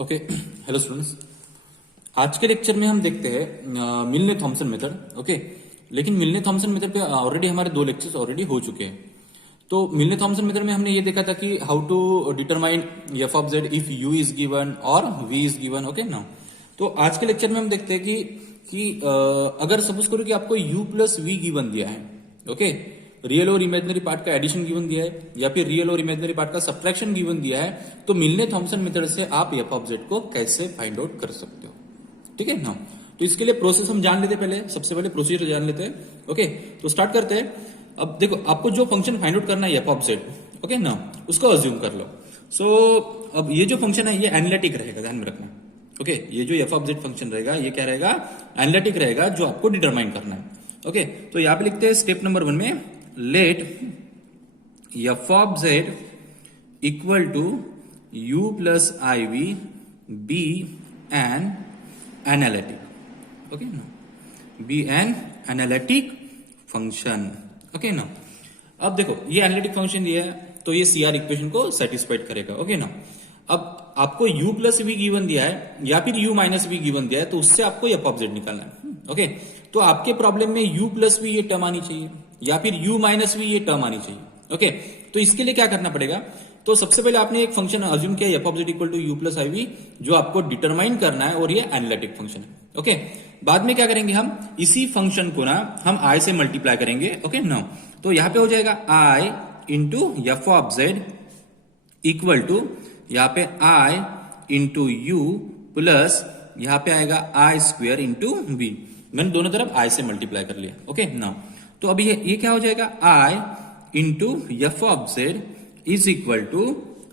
Okay hello students. आज के lecture में हम देखते हैं मिलने थॉमसन मेथड। ओके, लेकिन मिलने थॉमसन मेथड पे ऑलरेडी हमारे दो लेक्चर्स ऑलरेडी हो चुके हैं। तो मिलने थॉमसन मेथड में हमने ये देखा था कि how to determine f of z if u is given और वी इज गिवन। ओके ना, तो आज के लेक्चर में हम देखते हैं कि अगर सपोज करो कि आपको u प्लस वी गिवन दिया है, ओके, रियल और इमेजिनरी पार्ट का एडिशन गिवन दिया है या फिर रियल और इमेजिनरी पार्ट का सब्ट्रैक्शन गिवन दिया है, तो मिलने थॉमसन मेथड से आप एफ ऑफ जेड को कैसे फाइंड आउट कर सकते हो। ठीक है ना, तो इसके लिए प्रोसेस हम जान लेते हैं। पहले सबसे पहले प्रोसीजर जान लेते हैं। ओके, तो स्टार्ट करते हैं। अब देखो, आपको जो फंक्शन फाइंड आउट करना है एफ ऑफ जेड, ओके ना, उसको अज्यूम कर लो। सो अब ये जो फंक्शन है ये एनालिटिक रहेगा, ध्यान में रखना। ओके, ये जो एफ ऑफ जेड फंक्शन रहेगा ये क्या रहेगा, एनालिटिक रहेगा, जो आपको डिटरमाइन करना है। ओके, तो यहां पे लिखते हैं स्टेप नंबर 1 में, let F of Z equal to you plus I V be an analytic. Okay ना, be an analytic function. Okay ना, अब देखो ये एनालिटिक फंक्शन दिया है तो ये सीआर इक्वेशन को सेटिस्फाइड करेगा। ओके ना, अब आपको u प्लस वी गिवन दिया है या फिर u माइनस वी गिवन दिया है, तो उससे आपको एफ ऑफ जेड निकालना है। ओके, तो आपके प्रॉब्लम में u प्लस वी ये टर्म आनी चाहिए या फिर u माइनस वी ये टर्म आनी चाहिए। ओके, तो इसके लिए क्या करना पड़ेगा, तो सबसे पहले आपने एक फंक्शन अज्यूम किया f of Z equal to you plus I v, जो आपको डिटरमाइन करना है और ये एनालिटिक फंक्शन है। ओके, बाद में क्या करेंगे, हम इसी फंक्शन को ना हम आई से मल्टीप्लाई करेंगे। ओके ना, तो यहां पे हो जाएगा I into F of Z equal to यहां पे आई इंटू यू प्लस यहां पे आएगा आई स्क्वेयर इंटू बी। मैंने दोनों तरफ आई से मल्टीप्लाई कर लिया। ओके ना, तो अभी ये क्या हो जाएगा, I into F of Z is equal to,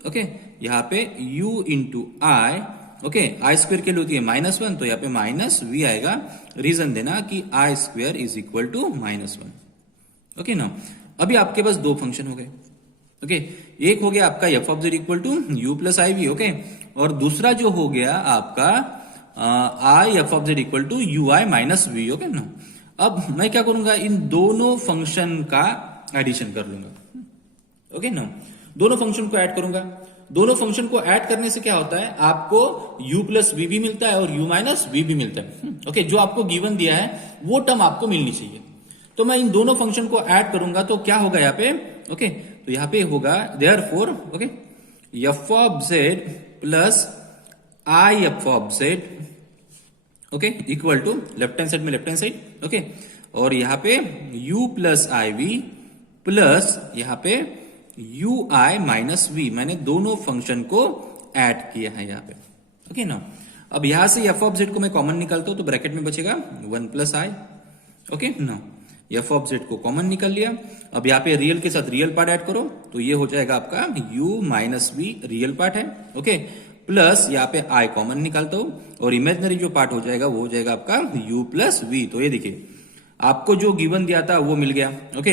okay, यहां पे u into I, okay, I square के लिए होती है -1, तो यहां पे माइनस वी आएगा। रीजन देना कि i square is equal to -1। Okay ना, अभी आपके पास दो फंक्शन हो गए। ओके, एक हो गया आपका F of Z equal to you plus I v, okay, और दूसरा जो हो गया आपका i f of Z equal to you i minus v. Okay ना, अब मैं क्या करूंगा, इन दोनों फंक्शन का एडिशन कर लूंगा। ओके ना, दोनों फंक्शन को ऐड करूंगा। दोनों फंक्शन को ऐड करने से क्या होता है, आपको u प्लस वी भी मिलता है और u माइनस वी भी मिलता है। ओके, जो आपको गिवन दिया है वो टर्म आपको मिलनी चाहिए। तो मैं इन दोनों फंक्शन को ऐड करूंगा तो क्या होगा यहाँ पे, ओके, तो यहाँ पे होगा therefore, okay, f of z plus i f of Z, okay, equal to left hand side में लेफ्ट हैंड साइड, ओके, और यहाँ पे u प्लस आई वी प्लस यहाँ पे u आई माइनस वी। मैंने दोनों फंक्शन को ऐड किया है यहाँ पे। ओके ना, अब यहां से एफ ऑफ जेड को मैं कॉमन निकालता हूं तो ब्रैकेट में बचेगा 1 प्लस आई। ओके ना, एफ ऑफ जेड को कॉमन निकाल लिया। अब यहाँ पे रियल के साथ रियल पार्ट ऐड करो तो ये हो जाएगा आपका u minus v, real part है। ओके, प्लस यहाँ पे आई कॉमन निकालता हूं और इमेजिनरी जो पार्ट हो जाएगा वो हो जाएगा आपका u प्लस वी। तो ये देखिए, आपको जो गिवन दिया था वो मिल गया। ओके,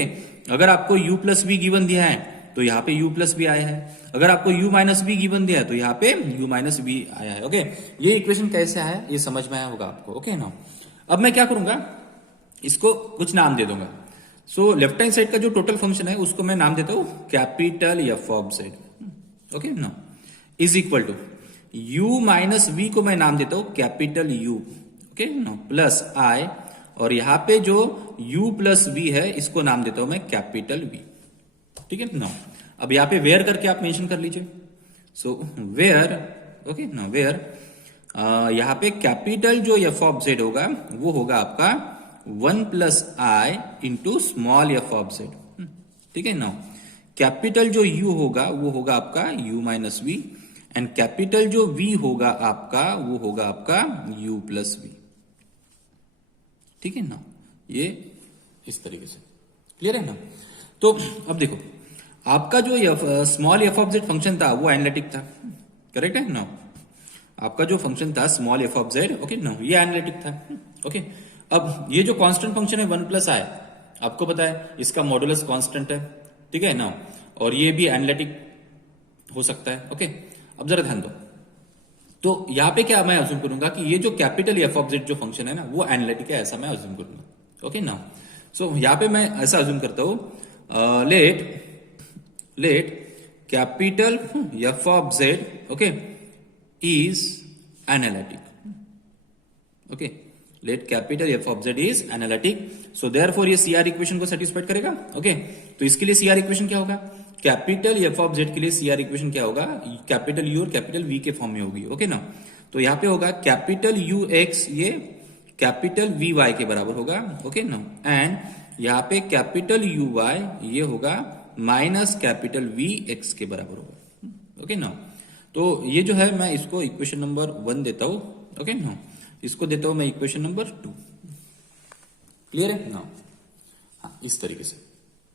अगर आपको u प्लस वी गिवन दिया है तो यहाँ पे u प्लस वी आया है, अगर आपको u माइनस वी गिवन दिया है तो यहाँ पे u माइनस वी आया है। ओके, ये इक्वेशन कैसे आया ये समझ में आया होगा आपको। ओके ना, अब मैं क्या करूंगा, इसको कुछ नाम दे दूंगा। सो लेफ्ट हैंड साइड का जो टोटल फंक्शन है उसको मैं नाम देता हूं capital F of Z. Okay ना, is equal to u minus we को मैं नाम देता हूं कैपिटल U। ओके ना, प्लस आई, और यहां पे जो u प्लस वी है इसको नाम देता हूं मैं कैपिटल V। ठीक है ना, अब यहां पे वेयर करके आप मेंशन कर लीजिए। सो वेयर, ओके ना, वेयर यहां पे कैपिटल जो एफ ऑफ जेड होगा वो होगा आपका 1 plus i into small F of Z. ठीक है ना, कैपिटल जो u होगा वो होगा आपका u minus v, and capital जो v होगा आपका वो होगा आपका u प्लस वी। ठीक है ना, ये इस तरीके से क्लियर है ना। तो अब देखो, आपका जो small F of Z function था वो एनालिटिक था, करेक्ट है ना। आपका जो फंक्शन था small F of Z, okay ना, ये एनालिटिक था। ओके, अब ये जो कांस्टेंट फंक्शन है 1 प्लस आई, आपको पता है इसका मॉडुलस कांस्टेंट है। ठीक है ना, और ये भी एनालिटिक हो सकता है। ओके, अब जरा ध्यान दो, तो यहां पे क्या मैं अज्यूम करूंगा कि ये जो कैपिटल एफ ऑफ जेड जो फंक्शन है ना वो एनालिटिक है, ऐसा मैं अज्यूम करूंगा। ओके ना, सो यहां पे मैं ऐसा अज्यूम करता हूं, let capital F of Z, okay, is analytic. Okay, let capital F of Z is analytic. So therefore ये CR इक्वेशन को सेटिस्फाइड करेगा. ओके, तो इसके लिए CR इक्वेशन क्या होगा? कैपिटल F ऑफ Z के लिए CR इक्वेशन क्या होगा? कैपिटल U और कैपिटल V के फॉर्म में होगी. ओके ना, तो यहाँ पे होगा कैपिटल UX ये कैपिटल VY के बराबर होगा. ओके ना, एंड यहाँ पे कैपिटल UY ये होगा माइनस कैपिटल VX के बराबर होगा. ओके ना, तो ये जो है मैं इसको इक्वेशन नंबर 1 देता हूं. ओके ना, इसको देता हूं मैं इक्वेशन नंबर 2. क्लियर है ना? हाँ, इस तरीके से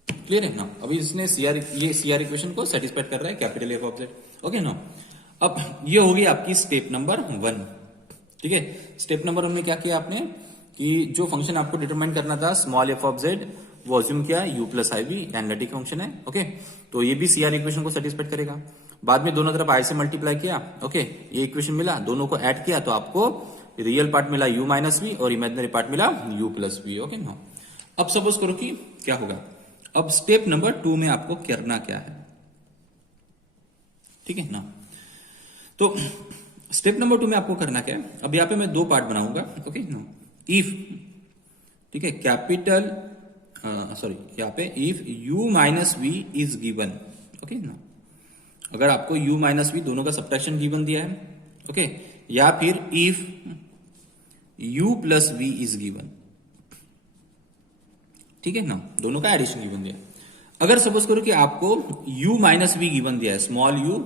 क्लियर है ना. अभी इसने ये सीआर इक्वेशन को सेटिस्फाइड कर रहा है capital F of Z. Okay ना, अब ये होगी आपकी स्टेप नंबर 1. ठीक है, स्टेप नंबर 1 में क्या किया आपने कि जो फंक्शन आपको डिटरमाइन करना था स्मॉल एफ ऑफ जेड वो अज्यूम किया u प्लस आई बी एनालिटिक फंक्शन है. ओके, तो ये भी सीआर इक्वेशन को सेटिस्फाइड करेगा. बाद में दोनों तरफ आई से मल्टीप्लाई किया. ओके, ये इक्वेशन मिला, दोनों को ऐड किया तो आपको रियल पार्ट मिला u माइनस वी और इमेजिनरी पार्ट मिला u प्लस वी. ओके ना, अब सपोज करो कि क्या होगा. अब स्टेप नंबर 2 में आपको करना क्या है? ठीक है ना, तो स्टेप नंबर 2 में आपको करना क्या है? अब यहां पे मैं 2 पार्ट बनाऊंगा. ओके ना, इफ, ठीक है, कैपिटल सॉरी यहाँ पे if u minus v is given. Okay ना, अगर आपको u माइनस वी दोनों का सब्ट्रैक्शन गिवन दिया है. ओके, या फिर if u plus v is given. ठीक है ना, दोनों का एडिशन गिवन दिया. अगर सपोज करो कि आपको u माइनस वी गिवन दिया है, small u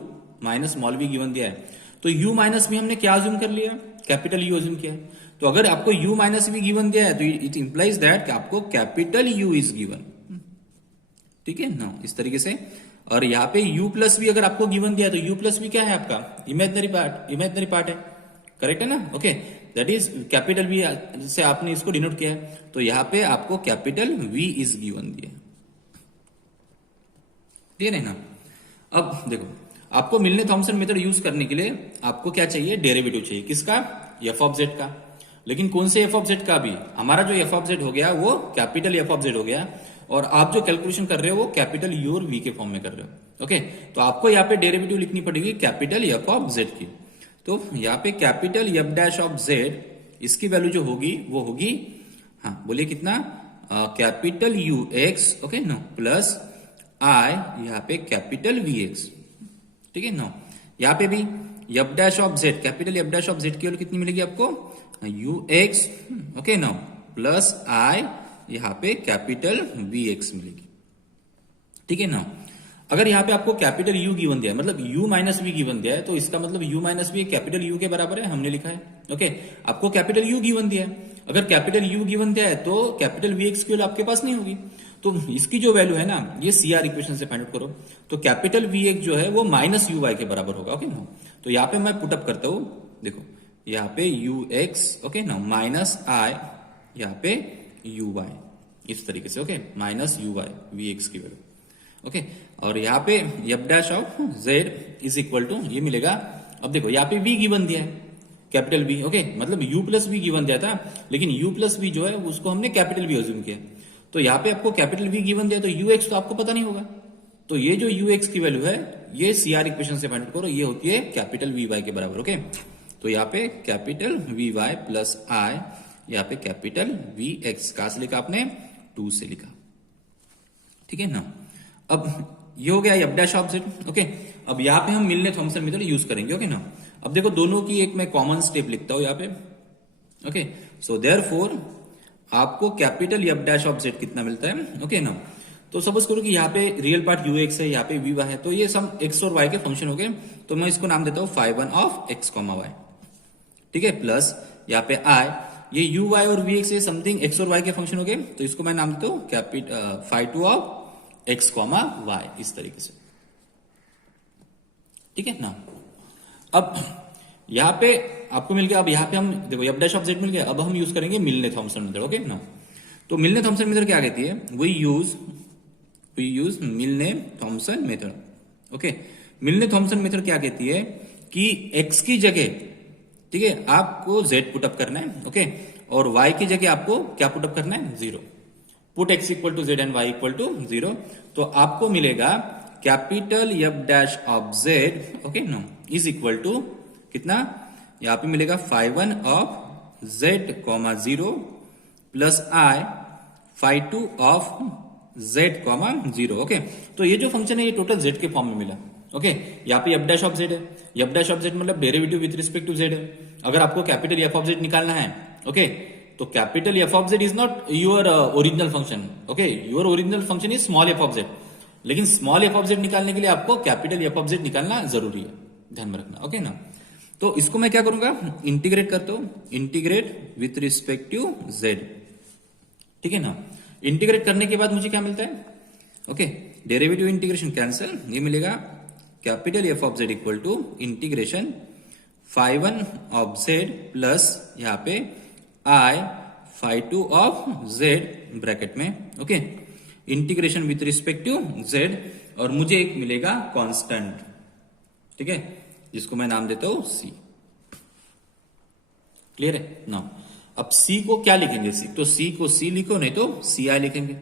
minus small v given दिया है, तो u माइनस वी हमने क्या अज्यूम कर लिया? कैपिटल U अज्यूम किया है. तो अगर आपको u माइनस वी गिवन दिया है तो इट इंप्लाइज दैट कि आपको कैपिटल U इज गिवन. ठीक है ना, इस तरीके से. और यहाँ पे u प्लस वी अगर आपको गिवन दिया है तो u प्लस वी क्या है आपका? इमेजिनरी पार्ट है. करेक्ट है ना? Okay, that is capital V से आपने इसको डिनोट किया है. तो यहाँ पे आपको कैपिटल V इज गिवन दिया. क्लियर है ना? अब देखो, आपको मिलने थॉमसन मेथड यूज करने के लिए आपको क्या चाहिए? डेरिवेटिव चाहिए. किसका? एफ ऑफ जेड का. लेकिन कौन से एफ ऑफ जेड का? भी हमारा जो एफ ऑफ जेड हो गया वो कैपिटल एफ ऑफ जेड हो गया, और आप जो कैलकुलेशन कर रहे हो वो कैपिटल यू और वी के फॉर्म में कर रहे हो. ओके, तो आपको यहाँ पे डेरिवेटिव लिखनी पड़ेगी कैपिटल एफ ऑफ जेड की. तो यहाँ पे capital F dash of Z, इसकी वैल्यू जो होगी वो होगी, हाँ बोलिए कितना? Capital U x. Okay no, plus आई यहाँ पे कैपिटल वी एक्स. ठीक है नो, यहाँ पे भी F dash of Z, capital F dash of Z की वैल्यू कितनी मिलेगी आपको? U x. Okay no, plus आई यहाँ पे कैपिटल वी एक्स मिलेगी. ठीक है ना. अगर यहाँ पे आपको कैपिटल यू गिवन दिया है, मतलब u माइनस वी गिवन दिया है, तो इसका मतलब u minus v capital U के बराबर है, हमने लिखा है. ओके, आपको कैपिटल यू गिवन दिया है. अगर कैपिटल यू गिवन दिया है तो कैपिटल वी एक्स की वैल्यू आपके पास नहीं होगी. तो इसकी जो वैल्यू है ना, ये सीआर इक्वेशन से फाइंड आउट करो. तो कैपिटल वी एक्स जो है वो माइनस यू वाई के बराबर होगा. ओके ना, तो यहाँ पे मैं पुटअप करता हूं. देखो यहाँ पे यू एक्स, ओके ना, माइनस आई यहाँ पे यू वाई, इस तरीके से. Okay, minus u y v x की वैल्यू. ओके, और यहाँ पे f dash of Z is equal to ये मिलेगा. अब देखो यहाँ पे v गिवन दिया है, कैपिटल V. ओके, मतलब u प्लस वी गिवन दिया था, लेकिन u प्लस वी जो है उसको हमने कैपिटल V अज्यूम किया. तो यहाँ पे आपको कैपिटल V गिवन दिया, तो ux तो आपको पता नहीं होगा. तो ये जो ux की वैल्यू है ये सीआर इक्वेशन से फाइंड आउट करो, ये होती है कैपिटल vy के बराबर. ओके, तो यहाँ पे कैपिटल vy प्लस आई, यहाँ पे कैपिटल vx. कहां से लिखा आपने? 2 से लिखा. ठीक है ना. अब ये हो गया F dash of Z. Okay, अब यहाँ पे हम मिलने थॉमसन मेथड यूज करेंगे. ओके ना. अब देखो दोनों की एक मैं कॉमन स्टेप लिखता हूं यहाँ पे. ओके, सो देयरफॉर आपको capital F dash of Z कितना मिलता है? ओके ना. तो सपोज करो कि यहाँ पे रियल पार्ट यू एक्स है, यहाँ पे वी वाई है, तो ये सब एक्स और वाई के फंक्शन हो गए. तो मैं इसको नाम देता हूँ phi one of x comma y. ठीक है, प्लस यहाँ पे आई, ये यू वाई और वी एक्स ये समथिंग एक्स और वाई के फंक्शन हो गए, तो इसको मैं नाम देता हूँ capital phi two of x comma y, इस तरीके से. ठीक है ना. अब यहां पे आपको मिल गया. अब यहां पे हम देखो एफ डैश ऑफ जेड मिल गया. अब हम यूज करेंगे मिलने थॉमसन मेथड. ओके ना. तो मिलने थॉमसन मेथड क्या कहती है? वी यूज मिलने थॉमसन मेथड. ओके, मिलने थॉमसन मेथड क्या कहती है कि एक्स की जगह, ठीक है, आपको जेड पुटअप करना है. ओके, और वाई की जगह आपको क्या पुटअप करना है? 0. Put x equal to Z and y equal to 0. तो आपको मिलेगा capital F dash of Z, okay no, is equal to कितना, यहाँ पे मिलेगा φ1 of z comma 0 plus i φ2 of z comma 0। Okay, तो ये जो फंक्शन है ये टोटल z के फॉर्म में मिला। ओके, यहाँ पे f डैश ऑफ z है, f डैश ऑफ z मतलब derivative with respect to z है। अगर आपको कैपिटल f ऑफ z निकालना है, ओके, तो capital f of z is not your original function. Okay, your original function is small f of z, लेकिन small f of z निकालने के लिए आपको कैपिटल f ऑफ z निकालना जरूरी है, ध्यान में रखना। ओके ना, तो इसको मैं क्या करूंगा, इंटीग्रेट करता हूं, integrate with respect to z, ठीक है ना। इंटीग्रेट करने के बाद मुझे क्या मिलता है, ओके, डेरिवेटिव इंटीग्रेशन कैंसिल, ये मिलेगा capital f of z equal to integration φ1 of z plus यहाँ पे i φ2 ऑफ z ब्रैकेट में। Okay, integration with respect to z, और मुझे एक मिलेगा कांस्टेंट, ठीक है, जिसको मैं नाम देता हूं c। क्लियर है ना। अब c को क्या लिखेंगे, तो c को c लिखो, नहीं तो ci लिखेंगे।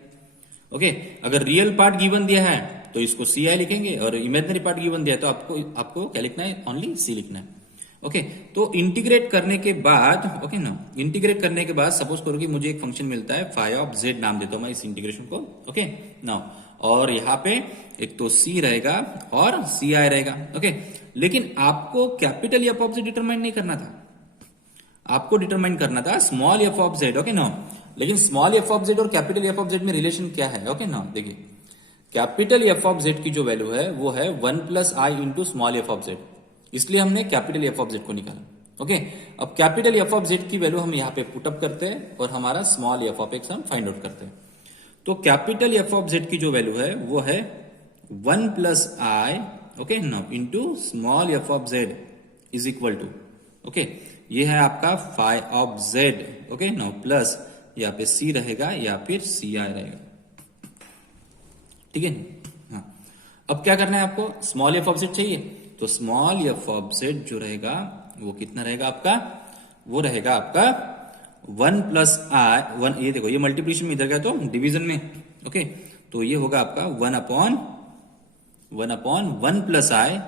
ओके, अगर रियल पार्ट गिवन दिया है तो इसको ci लिखेंगे, और इमेजिनरी पार्ट गिवन दिया है तो आपको क्या लिखना है, ओनली c लिखना है। ओके, तो इंटीग्रेट करने के बाद, ओके ना, इंटीग्रेट करने के बाद सपोज करो कि मुझे एक फंक्शन मिलता है फाई ऑफ z, नाम देता हूं मैं इस इंटीग्रेशन को। ओके नाउ, और यहाँ पे एक तो c रहेगा और ci रहेगा। ओके, लेकिन आपको capital f of z determine नहीं करना था, आपको डिटरमाइन करना था small f of z। Okay ना, लेकिन स्मॉल f ऑफ z और कैपिटल f ऑफ z में रिलेशन क्या है। ओके ना, देखिए कैपिटल f ऑफ z की जो वैल्यू है वो है 1 plus i into small f of z, इसलिए हमने कैपिटल f ऑफ z को निकाला। ओके, अब कैपिटल f ऑफ z की वैल्यू हम यहाँ पे पुटअप करते हैं और हमारा स्मॉल f ऑफ x हम फाइंड आउट करते हैं। तो कैपिटल f ऑफ z की जो वैल्यू है वो है 1 plus i, okay no, into small f of z is equal to, okay, ये है आपका phi of z, okay no, plus यहाँ पे c रहेगा या फिर ci रहेगा, ठीक है। हाँ, अब क्या करना है आपको, स्मॉल f ऑफ z चाहिए, तो स्मॉल f ऑफ z जो रहेगा वो कितना रहेगा आपका, वो रहेगा आपका 1 प्लस आई, 1, ये देखो ये मल्टीप्लिकेशन में इधर गया तो डिवीजन में, ओके, तो ये होगा आपका 1 अपॉन 1 प्लस आई,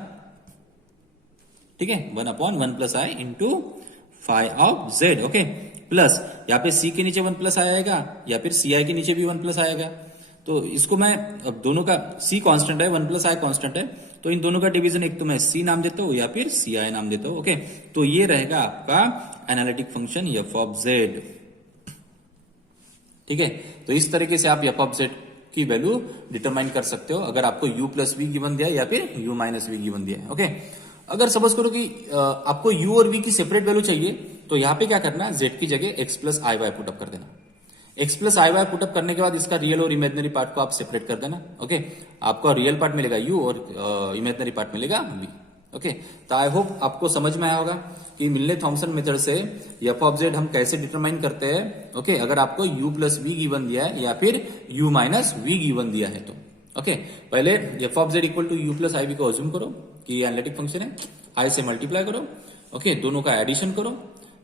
ठीक है, 1 upon 1 plus i into phi of z। Okay, plus यहाँ पे c के नीचे 1 प्लस आएगा या फिर ci के नीचे भी 1 प्लस आएगा, तो इसको मैं अब दोनों का, c कांस्टेंट है, 1 प्लस आई कांस्टेंट है, तो इन दोनों का डिवीजन एक तो मैं c नाम देता हूं या फिर ci नाम देता हूं। ओके, तो ये रहेगा आपका analytic function f of z, ठीक है। तो इस तरीके से आप f ऑफ z की वैल्यू डिटरमाइन कर सकते हो अगर आपको u प्लस वी गिवन दिया है या फिर u माइनस वी गिवन दिया है। ओके, अगर सपोज करो कि आपको u और v की सेपरेट वैल्यू चाहिए, तो यहाँ पे क्या करना है, z की जगह x प्लस आई वाई पुटअप कर देना। x प्लस आई वाई पुटअप करने के बाद इसका रियल और इमेजिनरी पार्ट को आप सेपरेट कर देना। ओके, आपको रियल पार्ट मिलेगा u और इमेजिनरी पार्ट मिलेगा v। ओके, तो आई होप आपको समझ में आया होगा कि मिलने थॉमसन मेथड से f ऑफ z हम कैसे डिटरमाइन करते हैं। ओके, अगर आपको u प्लस वी गिवन दिया है या फिर u माइनस वी गिवन दिया है तो। ओके, पहले f of z equal to u plus I v को अज्यूम करो कि ये एनालिटिक फंक्शन है, i से मल्टीप्लाई करो। ओके, दोनों का एडिशन करो,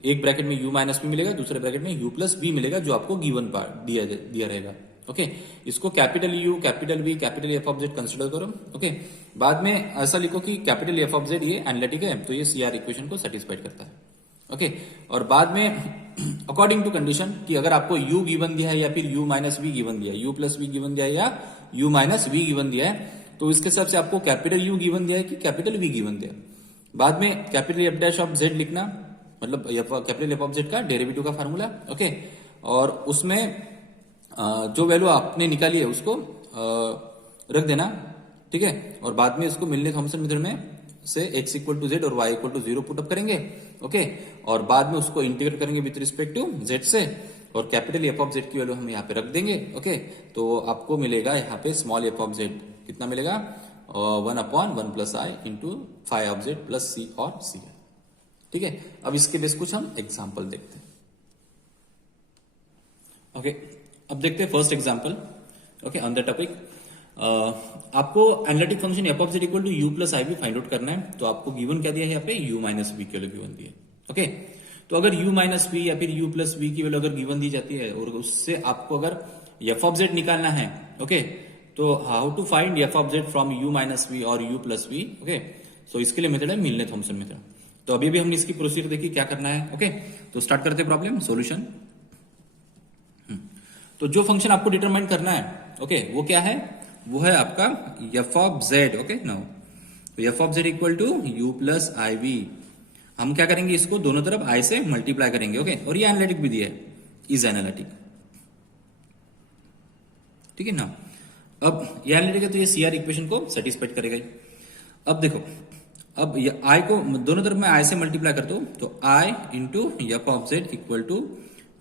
एक ब्रैकेट में u माइनस वी मिलेगा, दूसरे ब्रैकेट में u प्लस वी मिलेगा जो आपको गिवन पार्ट दिया रहेगा। ओके, इसको capital u, capital v, capital f of z consider करो। ओके, बाद में ऐसा लिखो कि कैपिटल f ऑफ z ये एनालिटिक है, तो ये CR इक्वेशन को सेटिस्फाइड करता है। ओके, और बाद में अकॉर्डिंग टू कंडीशन कि अगर आपको u गिवन दिया है या फिर u माइनस वी गिवन दिया है, u प्लस वी गिवन दिया है या u माइनस वी गिवन दिया है, तो इसके हिसाब से आपको कैपिटल u गिवन दिया है कि कैपिटल v गिवन दिया है। बाद में capital f dash of z लिखना, मतलब कैपिटल f ऑफ z का डेरिवेटिव का फार्मूला। ओके, और उसमें जो वैल्यू आपने निकाली है उसको रख देना, ठीक है, और बाद में इसको मिलने थॉमसन मेथड में से x इक्वल टू z और y इक्वल टू 0 पुटअप करेंगे। ओके, और बाद में उसको इंटीग्रेट करेंगे विथ रिस्पेक्ट टू z से, और कैपिटल f ऑफ z की वैल्यू हम यहाँ पे रख देंगे। ओके, तो आपको मिलेगा यहाँ पे स्मॉल f ऑफ z कितना मिलेगा, 1 upon 1 plus i into phi of z plus c और c, ठीक है। अब इसके बेस कुछ हम एग्जाम्पल देखते हैं। ओके, अब देखते हैं first example. Okay, on the topic आपको analytic function f of z equal to u plus I भी फाइंड आउट करना है, तो आपको गिवन क्या दिया है यहाँ पे, u माइनस वी की वैल्यू गिवन दी है। ओके, तो अगर u माइनस वी या फिर u प्लस वी की वैल्यू अगर गिवन दी जाती है और उससे आपको अगर f ऑफ z निकालना है, ओके, तो how to find f of z from u minus v और u plus v. Okay, so इसके लिए मेथड है मिलने थॉमसन मेथड। तो अभी भी हमने इसकी प्रोसीजर देखी क्या करना है। ओके, तो स्टार्ट करते प्रॉब्लम सॉल्यूशन। तो जो फंक्शन आपको डिटरमाइन करना है, ओके, वो क्या है? वो है आपका F of Z. Okay, now तो F of Z equal to you plus I V. हम क्या करेंगे, इसको दोनों तरफ आई से मल्टीप्लाई करेंगे। ओके, और ये एनालिटिक भी दिया है, इज एनालिटिक। ठीक है ना। अब ये एनालिटिक है तो ये सीआर इक्वेशन को सेटिस्फाइड करेगा ही। अब देखो, अब ये आई को दोनों तरफ मैं आई से मल्टीप्लाई करता हूं, तो I into F of Z equal to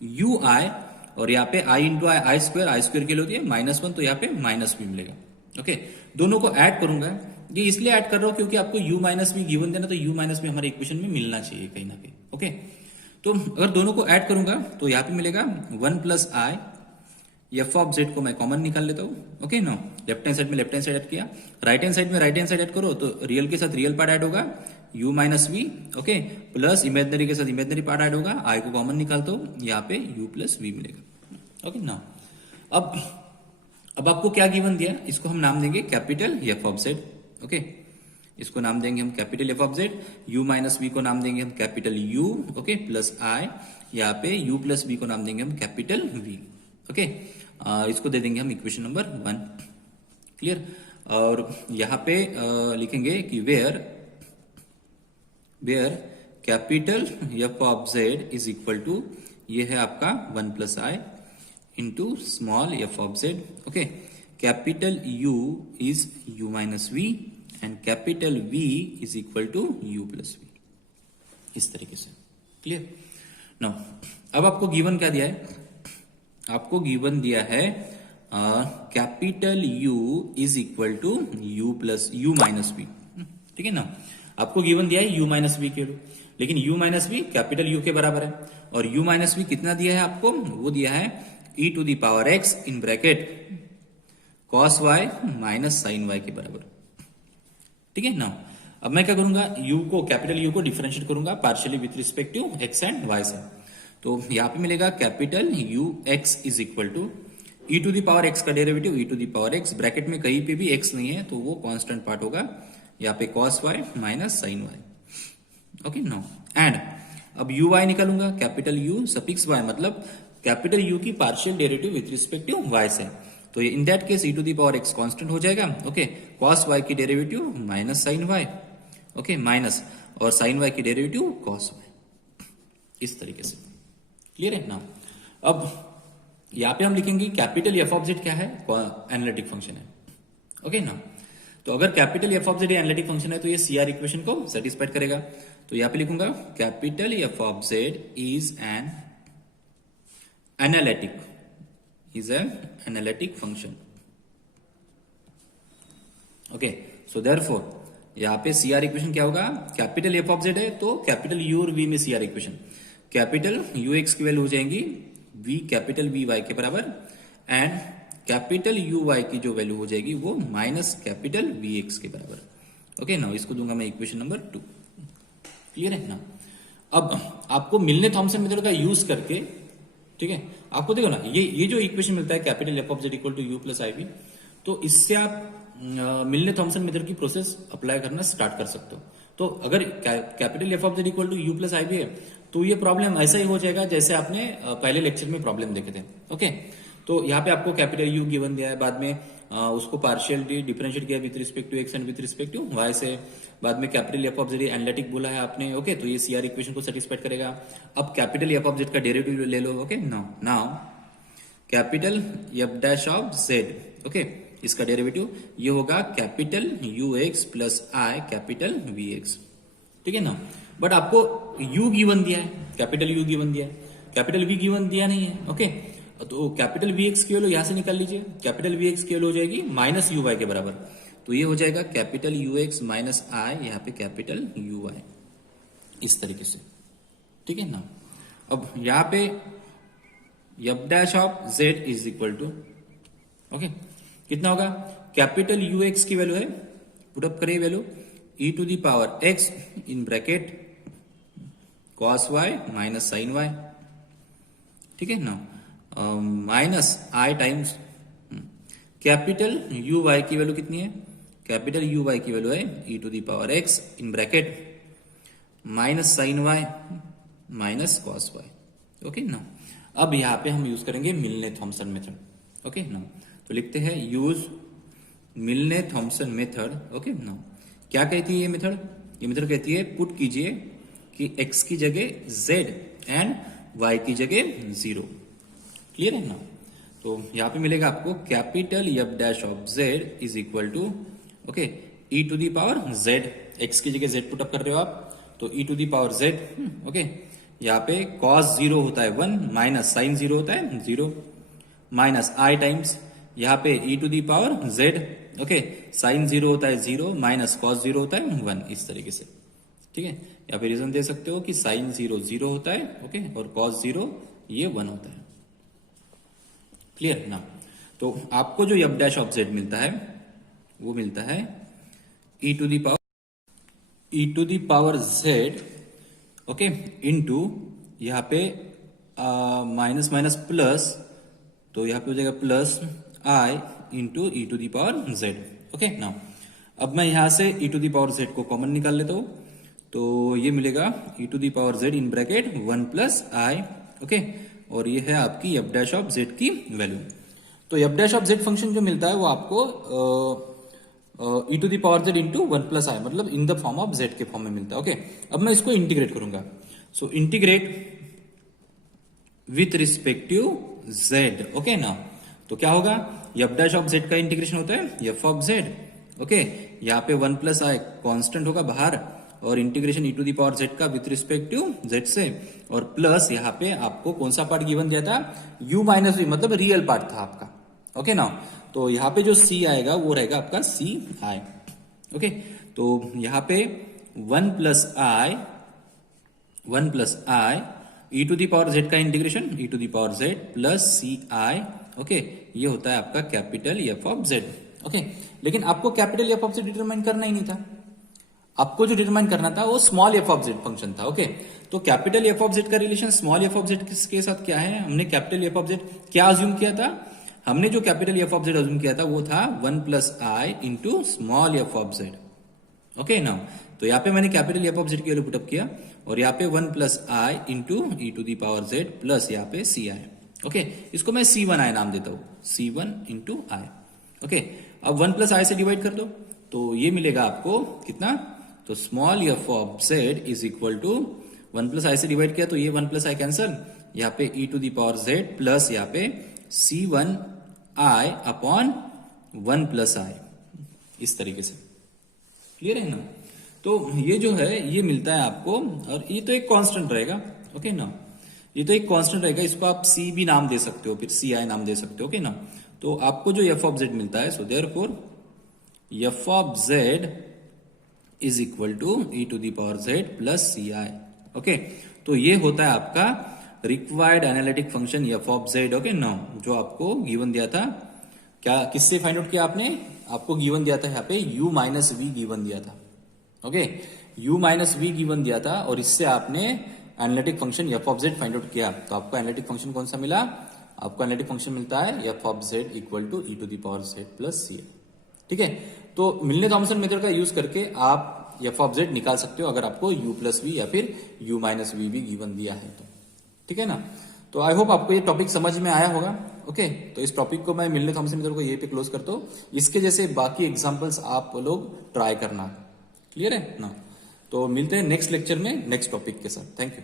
you I, और यहाँ पे आई इंटू आई स्क्वायर के लिए होती है -1, तो यहाँ पे माइनस भी मिलेगा। ओके, दोनों को ऐड करूंगा। ये इसलिए ऐड कर रहा हूं क्योंकि आपको u माइनस भी गिवन देना, तो u माइनस भी हमारे इक्वेशन में मिलना चाहिए कहीं ना कहीं। ओके, तो अगर दोनों को ऐड करूंगा तो यहाँ पे मिलेगा 1 plus i, f of z को मैं कॉमन निकाल लेता हूँ। Okay, no, left hand side में लेफ्ट हैंड साइड ऐड किया, राइट हैंड साइड में राइट हैंड साइड ऐड करो, तो रियल के साथ रियल पार्ट ऐड होगा, u minus v. Okay, plus imaginary के साथ इमेजनरी पार्ट ऐड होगा, आई को कॉमन निकालता हूँ, यहाँ पे u प्लस वी मिलेगा। ओके, ना अब आपको क्या गिवन दिया, इसको हम नाम देंगे capital F of Z. Okay, इसको नाम देंगे हम capital F of z, u minus we को नाम देंगे हम कैपिटल u। ओके, प्लस आई, यहाँ पे u प्लस वी को नाम देंगे हम कैपिटल v। ओके, इसको दे देंगे हम इक्वेशन नंबर 1। क्लियर। और यहाँ पे लिखेंगे कि where capital F of Z is equal to, ये है आपका 1 plus i into small F of Z. Okay, capital U is u minus v and capital V is equal to u plus v, इस तरीके से। Clear. Now अब आपको given क्या दिया है, आपको गिवन दिया है capital U is equal to u minus v. ठीक है ना, आपको गिवन दिया है u माइनस वी के, लेकिन u minus v capital U के बराबर है, और u माइनस वी कितना दिया है आपको, वो दिया है e to the power x in bracket cos y minus sine y के बराबर। ठीक है ना। अब मैं क्या करूंगा, u को कैपिटल U को डिफरेंशिएट करूंगा partially with respect to x and y से। तो यहाँ पे मिलेगा capital U x is equal to e to the power x का derivative e to the power x, bracket में कहीं पे भी x नहीं है तो वो कांस्टेंट पार्ट होगा, यहाँ पे cos y minus sine y। Okay, no, and अब u y निकालूंगा, कैपिटल U सफिक्स y, मतलब कैपिटल U की partial derivative with respect to y से, तो in that case e to the power x constant हो जाएगा। Okay, cos y की derivative minus sine y, okay, minus, और sine y की derivative cos y, इस तरीके से। क्लियर है ना। अब यहाँ पे हम लिखेंगे कैपिटल एफ ऑफ जेड क्या है, एनालिटिक फंक्शन है। ओके ना, तो अगर capital F of z analytic function है तो ये सीआर इक्वेशन को सेटिस्फाइड करेगा। तो यहाँ पे लिखूंगा capital F of Z is an analytic function. Okay, so therefore यहाँ पे सीआर इक्वेशन क्या होगा, कैपिटल एफ ऑफ जेड है तो कैपिटल यू और वी में CR equation, capital U x की वैल्यू हो जाएंगी वी कैपिटल वी वाई के बराबर, एंड कैपिटल यू वाई की जो वैल्यू हो जाएगी वो माइनस कैपिटल वी एक्स के बराबर। ओके ना, इसको दूंगा मैं इक्वेशन नंबर 2। क्लियर है ना। अब आपको मिलने थॉमसन मेथड का यूज करके, ठीक है, आपको देखो ना, ये जो इक्वेशन मिलता है capital F of Z equal to you plus I v, तो इससे आप मिलने थॉमसन मेथड की प्रोसेस अप्लाई करना स्टार्ट कर सकते हो। तो अगर capital F of Z equal to you plus I v है तो ये प्रॉब्लम ऐसा ही हो जाएगा जैसे आपने पहले लेक्चर में प्रॉब्लम देखे थे। ओके, तो यहाँ पे आपको कैपिटल यू गिवन दिया है, बाद में उसको पार्शियली डिफरेंशिएट किया with respect to x and with respect to y से, बाद में capital F of z analytic बोला है आपने। ओके, तो ये सीआर इक्वेशन को सेटिस्फाइड करेगा। अब कैपिटल एफ ऑफ जेड का डेरिवेटिव ले लो। Okay, now capital F dash of Z, okay, इसका डेरिवेटिव ये होगा capital U X plus I capital V X. ठीक है ना, बट आपको u गिवन दिया है, कैपिटल U गिवन दिया है, कैपिटल V गिवन दिया नहीं है। ओके, तो कैपिटल वी एक्स की वैल्यू यहां से निकाल लीजिए, कैपिटल वी एक्स की वैल्यू हो जाएगी माइनस यू वाई के बराबर, तो ये हो जाएगा capital U x minus i, यहाँ पे कैपिटल यू वाई, इस तरीके से। ठीक है ना। अब यहाँ पे f dash of Z is equal to, okay, कितना होगा, कैपिटल यू एक्स की वैल्यू है, पुटअप करिए value e to the power x in bracket cos y minus sine y। ठीक है ना, minus i times capital U y की value कितनी है, कैपिटल यू वाई की वैल्यू है e to the power x in bracket minus sine y minus cos y. Okay ना, अब यहाँ पे हम यूज करेंगे मिलने थॉमसन मेथड। ओके ना, तो लिखते हैं यूज मिलने थॉमसन मेथड। ओके ना, क्या कहती है ये मेथड? ये मेथड कहती है पुट कीजिए कि x की जगह z एंड y की जगह 0। क्लियर है ना? तो यहाँ पे मिलेगा आपको capital F dash of z is equal to okay e to the power z। x की जगह z पुट अप कर रहे हो आप, तो e to the power z। Okay, यहाँ पे cos 0 होता है 1 माइनस साइन 0 होता है 0 माइनस i टाइम्स यहाँ पे e to the power z। Okay, sine 0 होता है 0 माइनस कॉस 0 होता है 1, इस तरीके से। ठीक है, या फिर रीजन दे सकते हो कि साइन 0 0 होता है ओके, और कॉस 0 ये 1 होता है। क्लियर ना? तो आपको जो एफ डैश ऑफ जेड मिलता है वो मिलता है e to the power z okay into यहाँ पे माइनस माइनस प्लस, तो यहाँ पे हो जाएगा plus i into e to the power z। Okay ना, अब मैं यहां से e to the power z को कॉमन निकाल लेता हूं, तो ये मिलेगा e to the power z in bracket 1 plus i। Okay, और ये है आपकी एफ डैश ऑफ z की वैल्यू। तो f dash of z function जो मिलता है वो आपको e to the power z into 1 plus i, मतलब in the form of z के फॉर्म में मिलता है। ओके, अब मैं इसको इंटीग्रेट करूंगा। So integrate with respective z। Okay ना, तो क्या होगा? एफ डैश ऑफ z का इंटीग्रेशन होता है एफ ऑफ z। ओके, यहाँ पे 1 प्लस आई कॉन्स्टेंट होगा बाहर, और integration e to the power z का विथ रिस्पेक्ट टू z से, और प्लस यहाँ पे आपको कौन सा पार्ट गिवन दिया था? u माइनस v, मतलब रियल पार्ट था आपका। ओके ना, तो यहाँ पे जो c आएगा वो रहेगा आपका सी आई। ओके, तो यहाँ पे 1 plus i e to the power z का integration e to the power z plus c i. Okay, ये होता है आपका capital F of z। Okay, लेकिन आपको capital F of z determine करना ही नहीं था, आपको जो डिटरमाइन करना था वो small F of z function था। ओके, तो कैपिटल एफ ऑफ z का relation small F of z के साथ क्या है? हमने कैपिटल एफ ऑफ z क्या अज्यूम किया था? हमने जो capital F of z assume किया था वो था 1 plus i into small F of z। Okay ना, तो यहाँ पे मैंने कैपिटल एफ ऑफ z की वैल्यू पुटअप किया, और यहाँ पे 1 plus i into e to the power z plus यहाँ पे सी आई। ओके, इसको मैं C1 आई नाम देता हूं, C1 इंटू आई। ओके, अब 1 प्लस आई से डिवाइड कर दो, तो ये मिलेगा आपको कितना? तो small F of z is equal to 1 plus I से डिवाइड किया तो ये 1 प्लस आई कैंसल, यहाँ पे e to the power z plus यहाँ पे C1 आई अपॉन 1 प्लस आई, इस तरीके से। क्लियर है ना? तो ये जो है ये मिलता है आपको, और ये तो एक कांस्टेंट रहेगा। ओके ना, ये तो एक कांस्टेंट रहेगा, इसको आप सी भी नाम दे सकते हो, फिर सी आई नाम दे सकते हो। ओके ना, तो आपको जो एफ ऑफ जेड मिलता है, so therefore f of Z is equal to E to the power Z plus c i. Okay, तो ये होता है आपका required analytic function f of Z. Okay ना, जो आपको गिवन दिया था, क्या किससे फाइंड आउट किया आपने? आपको गिवन दिया था यहाँ पे u माइनस वी गिवन दिया था। Okay, u minus v given दिया था, और इससे आपने analytic function f of z find out किया। तो आपको एनालिटिक फंक्शन कौन सा मिला? आपको एनालिटिक फंक्शन मिलता है F of Z equal to E to the power Z plus C. ठीक है, तो मिलने थॉमसन मेथड का यूज करके आप एफ ऑफ जेड निकाल सकते हो, अगर आपको u प्लस वी या फिर u माइनस वी भी गिवन दिया है तो। ठीक है ना? तो आई होप आपको ये टॉपिक समझ में आया होगा। ओके, तो इस टॉपिक को मैं मिलने थॉमसन मेथड को यही पे क्लोज करता हूँ। इसके जैसे बाकी एग्जांपल्स आप लोग ट्राई करना। क्लियर है ना? तो मिलते हैं नेक्स्ट लेक्चर में नेक्स्ट टॉपिक के साथ। Thank you.